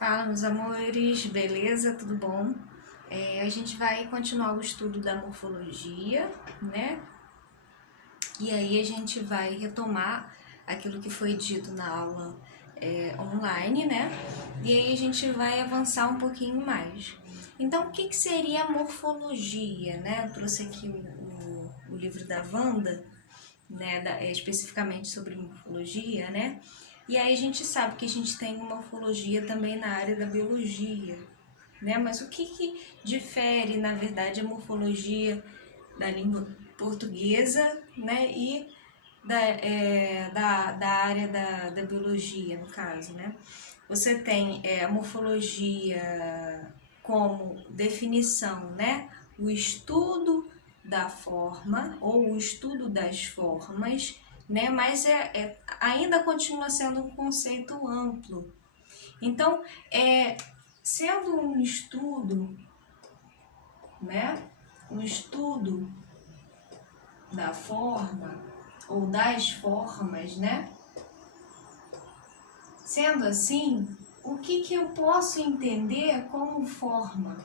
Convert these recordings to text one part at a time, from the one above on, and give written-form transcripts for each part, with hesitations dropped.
Fala, meus amores, beleza? Tudo bom? A gente vai continuar o estudo da morfologia, né? E aí a gente vai retomar aquilo que foi dito na aula online, né? E aí a gente vai avançar um pouquinho mais. Então, o que seria a morfologia, né? Eu trouxe aqui o livro da Wanda, né? Especificamente sobre morfologia, né? E aí a gente sabe que a gente tem uma morfologia também na área da biologia, né? Mas o que difere, na verdade, a morfologia da língua portuguesa, né? E da área da biologia, no caso, né? Você tem a morfologia como definição, né? O estudo da forma ou o estudo das formas, né? Mas ainda continua sendo um conceito amplo. Então, sendo um estudo, né? Um estudo da forma ou das formas, né? Sendo assim, o que eu posso entender como forma?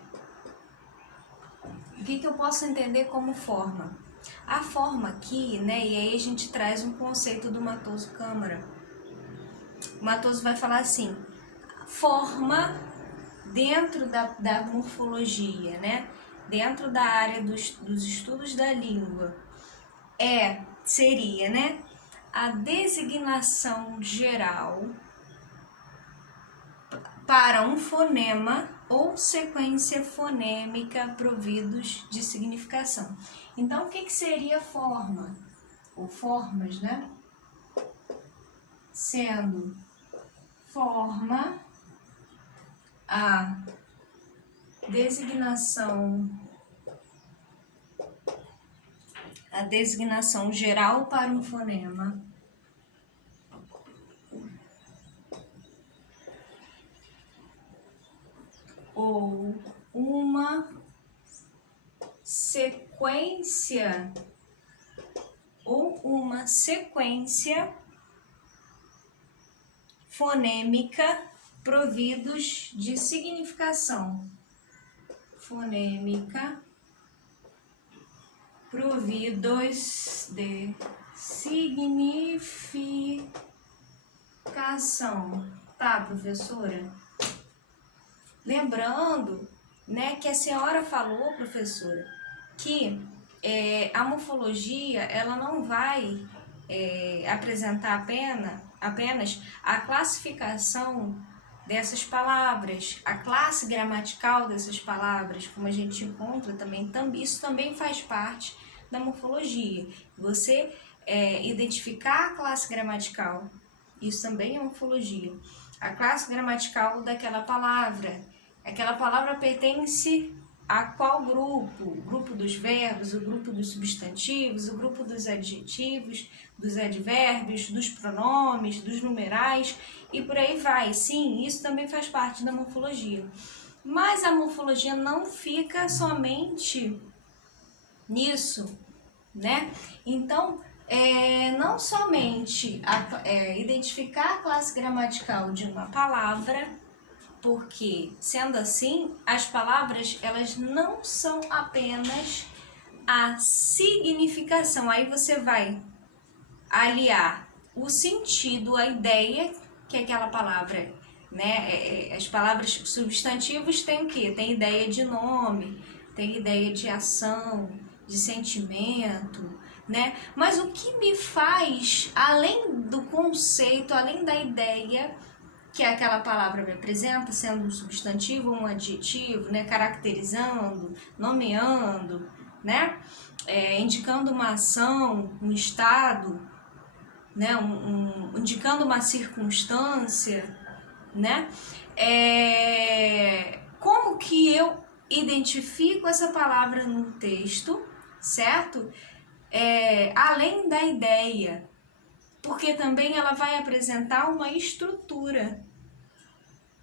O que eu posso entender como forma? A forma aqui, né? E aí a gente traz um conceito do Matoso Câmara. O Matoso vai falar assim: forma dentro da morfologia, né? Dentro da área dos estudos da língua, seria, né? A designação geral para um fonema ou sequência fonêmica providos de significação. Então, o que seria forma? Ou formas, né? Sendo forma a designação geral para um fonema ou uma sequência fonêmica providos de significação. Fonêmica providos de significação. Tá, professora? Lembrando, né, que a senhora falou, professora, que a morfologia ela não vai apresentar apenas a classificação dessas palavras, a classe gramatical dessas palavras, como a gente encontra também, isso também faz parte da morfologia. Você identificar a classe gramatical, isso também é morfologia. A classe gramatical daquela palavra. Aquela palavra pertence a qual grupo? O grupo dos verbos, o grupo dos substantivos, o grupo dos adjetivos, dos advérbios, dos pronomes, dos numerais e por aí vai. Sim, isso também faz parte da morfologia. Mas a morfologia não fica somente nisso, né? Então, não somente identificar a classe gramatical de uma palavra, porque, sendo assim, as palavras elas não são apenas a significação. Aí você vai aliar o sentido, a ideia que aquela palavra, né? As palavras substantivos têm o quê? Tem ideia de nome, tem ideia de ação, de sentimento, né? Mas o que me faz, além do conceito, além da ideia que aquela palavra me apresenta, sendo um substantivo ou um adjetivo, né? Caracterizando, nomeando, né? Indicando uma ação, um estado, né? Indicando uma circunstância, né? Como que eu identifico essa palavra no texto, certo? Além da ideia, porque também ela vai apresentar uma estrutura,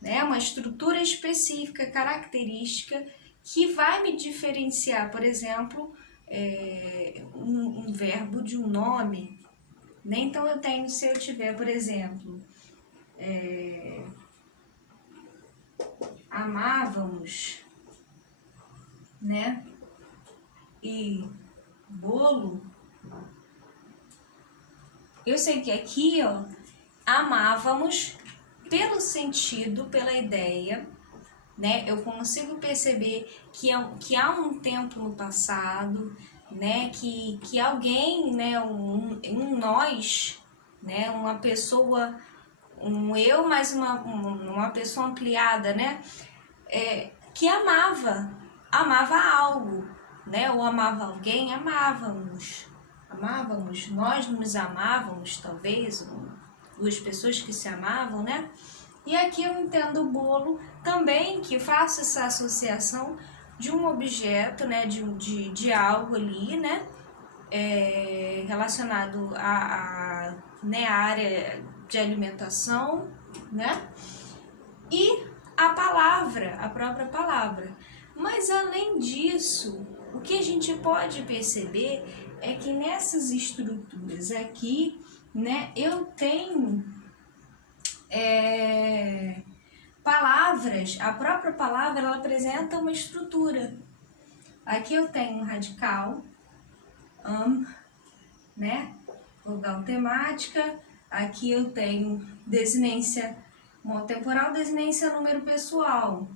né? Uma estrutura específica, característica, que vai me diferenciar, por exemplo, um verbo de um nome, né? Então eu tenho, se eu tiver, por exemplo, amávamos, né? E bolo, eu sei que aqui, ó, amávamos pelo sentido, pela ideia, né? Eu consigo perceber que há um tempo no passado, né? Que alguém, né? Um nós, né? Uma pessoa, um eu mais uma pessoa ampliada, né? Que amava algo, né? Ou amava alguém, amávamos, nós nos amávamos, talvez, duas pessoas que se amavam, né? E aqui eu entendo o bolo também, que faço essa associação de um objeto, né? De algo ali, né? Relacionado né, a área de alimentação, né? E a palavra, a própria palavra. Mas além disso, o que a gente pode perceber é que nessas estruturas aqui, né, eu tenho palavras, a própria palavra ela apresenta uma estrutura. Aqui eu tenho um radical, né, vogal temática, aqui eu tenho desinência monotemporal, desinência número pessoal,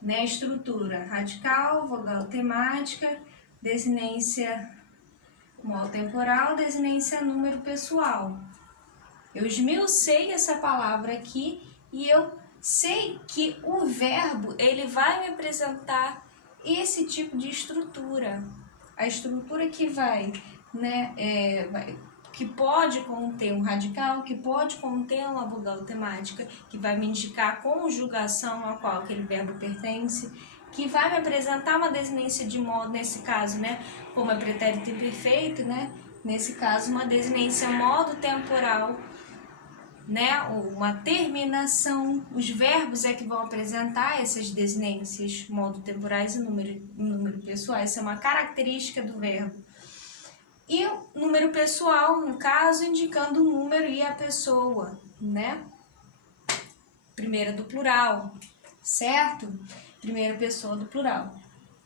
né, estrutura radical, vogal temática, desinência monotemporal, desinência número pessoal. Eu esmiucei essa palavra aqui e eu sei que o verbo ele vai me apresentar esse tipo de estrutura. A estrutura que vai, né, que pode conter um radical, que pode conter uma vogal temática, que vai me indicar a conjugação a qual aquele verbo pertence, que vai me apresentar uma desinência de modo, nesse caso, né, como é pretérito imperfeito, né, nesse caso uma desinência modo temporal, né, uma terminação. Os verbos é que vão apresentar essas desinências modo temporais e número pessoal. Essa é uma característica do verbo. E o número pessoal, no caso, indicando o número e a pessoa, né? Primeira do plural, certo? Primeira pessoa do plural.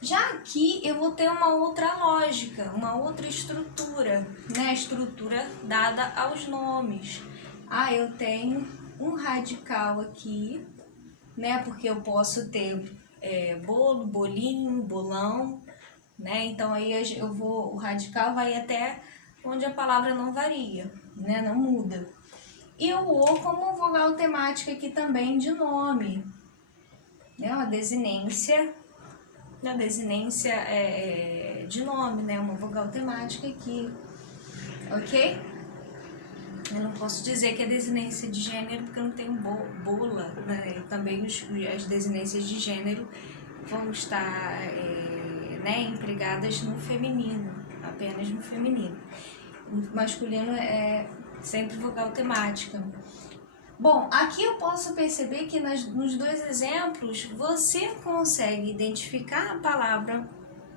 Já aqui eu vou ter uma outra lógica, uma outra estrutura, né? Estrutura dada aos nomes. Eu tenho um radical aqui, né? Porque eu posso ter bolo, bolinho, bolão, né? Então aí o radical vai até onde a palavra não varia, né? Não muda. E o O como vogal temática aqui também de nome, né? Uma desinência, de nome, né? Uma vogal temática aqui, ok? Eu não posso dizer que é desinência de gênero porque eu não tenho bola, né? Também as desinências de gênero vão estar empregadas no feminino, apenas no feminino. O masculino é sempre vogal temática. Bom, aqui eu posso perceber que nos dois exemplos você consegue identificar a palavra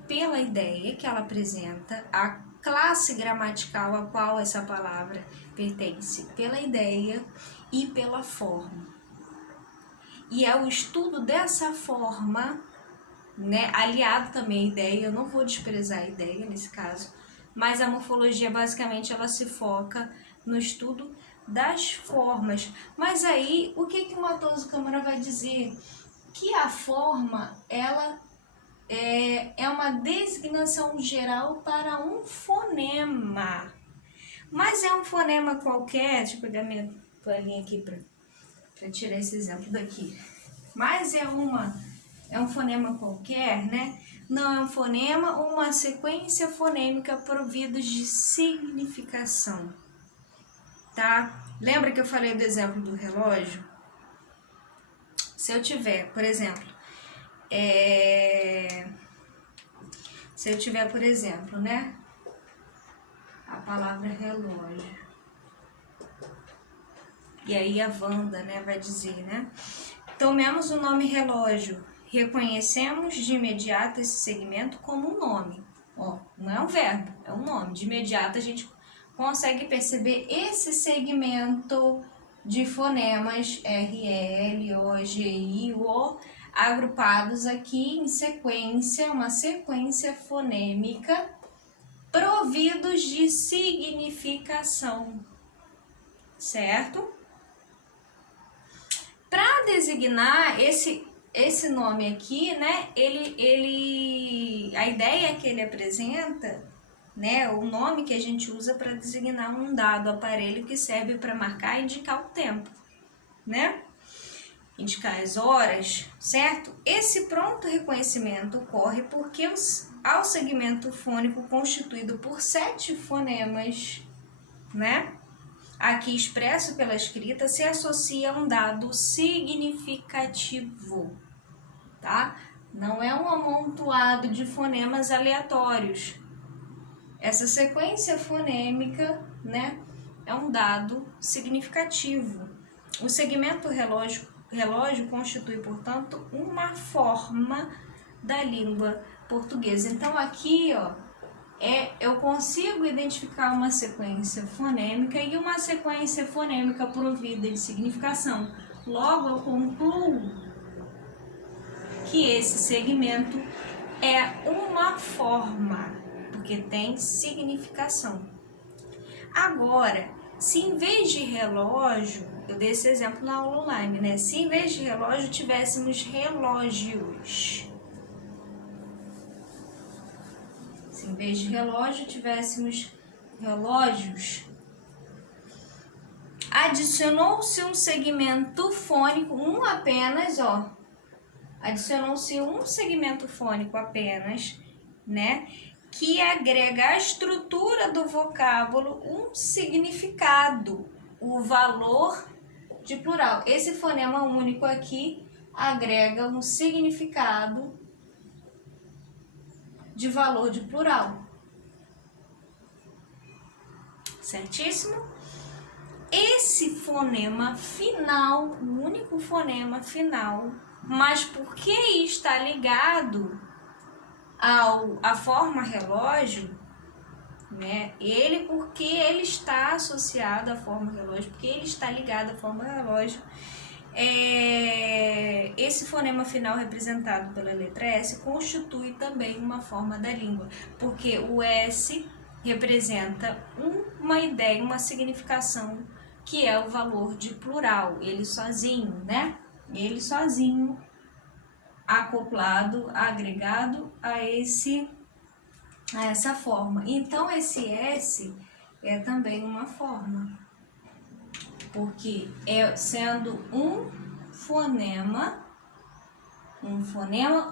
pela ideia que ela apresenta, a classe gramatical a qual essa palavra pertence, pela ideia e pela forma. E é o estudo dessa forma, né, aliado também à ideia, eu não vou desprezar a ideia nesse caso, mas a morfologia basicamente ela se foca no estudo das formas. Mas aí, o que o Matoso Câmara vai dizer? Que a forma, ela é uma designação geral para um fonema. Mas é um fonema qualquer, deixa eu pegar minha toalhinha aqui para tirar esse exemplo daqui. Mas é um fonema qualquer, né? Não é um fonema ou uma sequência fonêmica providos de significação, tá? Lembra que eu falei do exemplo do relógio? Se eu tiver, por exemplo, né, a palavra relógio, e aí a Wanda, né, vai dizer, né? Tomemos o nome relógio, reconhecemos de imediato esse segmento como um nome. Ó, não é um verbo, é um nome. De imediato a gente consegue perceber esse segmento de fonemas R, L, O, G, I, O, agrupados aqui em sequência, uma sequência fonêmica, providos de significação, certo? Para designar esse nome aqui, né, a ideia que ele apresenta, né, o nome que a gente usa para designar um dado aparelho que serve para marcar e indicar o tempo, né? Indicar as horas, certo? Esse pronto reconhecimento ocorre porque ao segmento fônico constituído por 7 fonemas, né, aqui expresso pela escrita, se associa a um dado significativo, tá? Não é um amontoado de fonemas aleatórios. Essa sequência fonêmica, né, é um dado significativo. O segmento relógio constitui, portanto, uma forma da língua portuguesa. Então, aqui, ó, eu consigo identificar uma sequência fonêmica e uma sequência fonêmica provida de significação. Logo, eu concluo que esse segmento é uma forma, porque tem significação. Agora, se em vez de relógio, eu dei esse exemplo na aula online, né? Se em vez de relógio tivéssemos relógios, se em vez de relógio tivéssemos relógios, adicionou-se um segmento fônico, um apenas, ó. Adicionou-se um segmento fônico apenas, né? Que agrega à estrutura do vocábulo um significado, o valor de plural. Esse fonema único aqui agrega um significado de valor de plural. Certíssimo? Esse fonema final, o único fonema final, mas porque está ligado à forma relógio, né? Porque ele está associado à forma relógio, porque ele está ligado à forma relógio, esse fonema final representado pela letra S constitui também uma forma da língua, porque o S representa uma ideia, uma significação, que é o valor de plural, ele sozinho, né? Ele sozinho, acoplado, agregado a essa forma. Então, esse S é também uma forma, porque sendo um fonema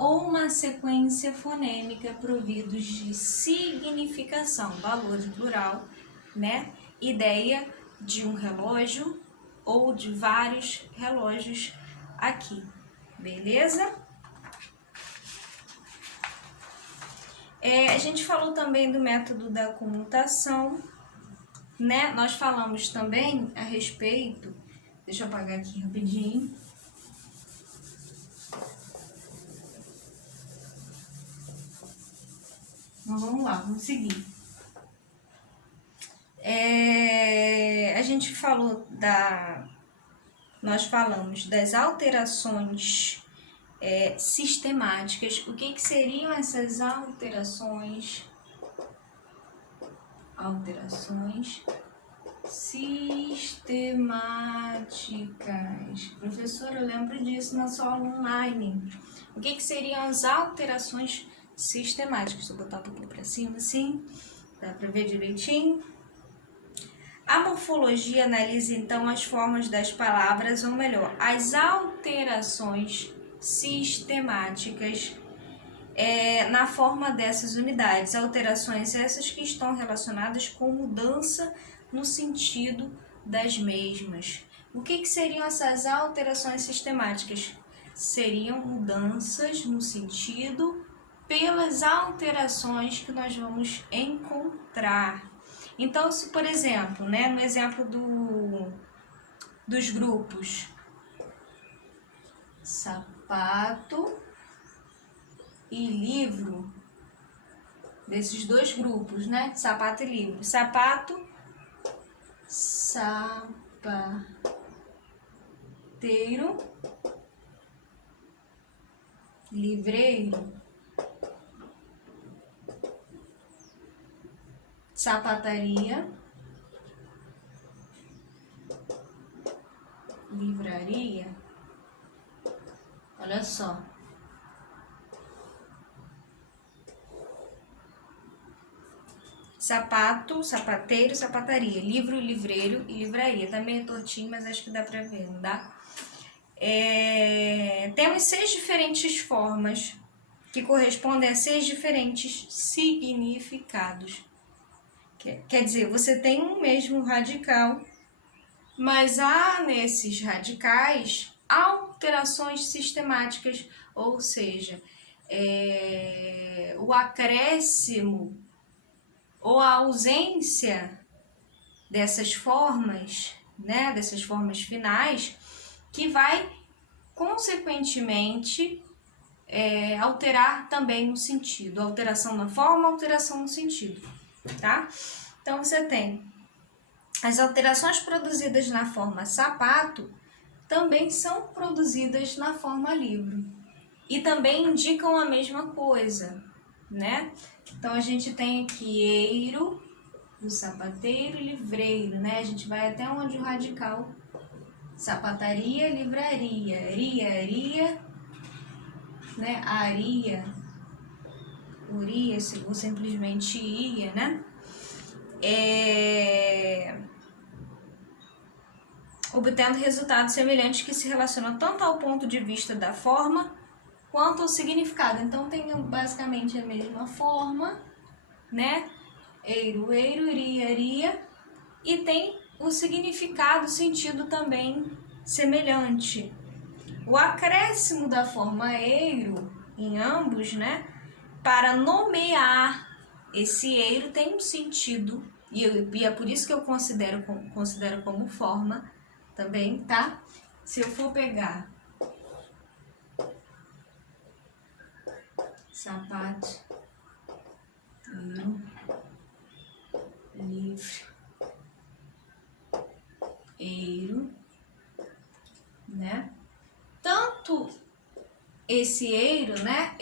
ou uma sequência fonêmica providos de significação, valor de plural, né? Ideia de um relógio ou de vários relógios aqui, beleza? A gente falou também do método da comutação, né? Nós falamos também a respeito, deixa eu apagar aqui rapidinho. Então, vamos lá, vamos seguir. A gente falou nós falamos das alterações sistemáticas. O que seriam essas alterações? Alterações sistemáticas. Professora, eu lembro disso na sua aula online. O que seriam as alterações sistemáticas? Deixa eu botar um pouquinho para cima, assim, dá para ver direitinho. A morfologia analisa então as formas das palavras, ou melhor, as alterações sistemáticas na forma dessas unidades. Alterações essas que estão relacionadas com mudança no sentido das mesmas. O que seriam essas alterações sistemáticas? Seriam mudanças no sentido pelas alterações que nós vamos encontrar. Então, se por exemplo, né, no exemplo dos grupos, sapato e livro, desses dois grupos, né, sapato e livro. Sapato, sapateiro, livreiro, sapataria, livraria. Olha só. Sapato, sapateiro, sapataria, livro, livreiro e livraria. Tá meio tortinho, mas acho que dá pra ver, não dá? Temos 6 diferentes formas que correspondem a 6 diferentes significados. Quer dizer, você tem um mesmo radical, mas há nesses radicais alterações sistemáticas, ou seja, o acréscimo ou a ausência dessas formas, né, dessas formas finais, que vai, consequentemente, alterar também o sentido. Alteração na forma, alteração no sentido, tá? Então, você tem as alterações produzidas na forma sapato, também são produzidas na forma livro. E também indicam a mesma coisa, né? Então, a gente tem aqui eiro, do sapateiro e livreiro, né? A gente vai até onde o radical. Sapataria, livraria, ria, né? Aria, uria, ou simplesmente ia, né? Obtendo resultados semelhantes que se relacionam tanto ao ponto de vista da forma quanto ao significado. Então, tem basicamente a mesma forma, né? Eiro, ria, e tem o significado, o sentido também semelhante. O acréscimo da forma eiro em ambos, né? Para nomear esse eiro tem um sentido, e é por isso que eu considero como forma também, tá? Se eu for pegar sapato, eiro, livre, eiro, né? Tanto esse eiro, né?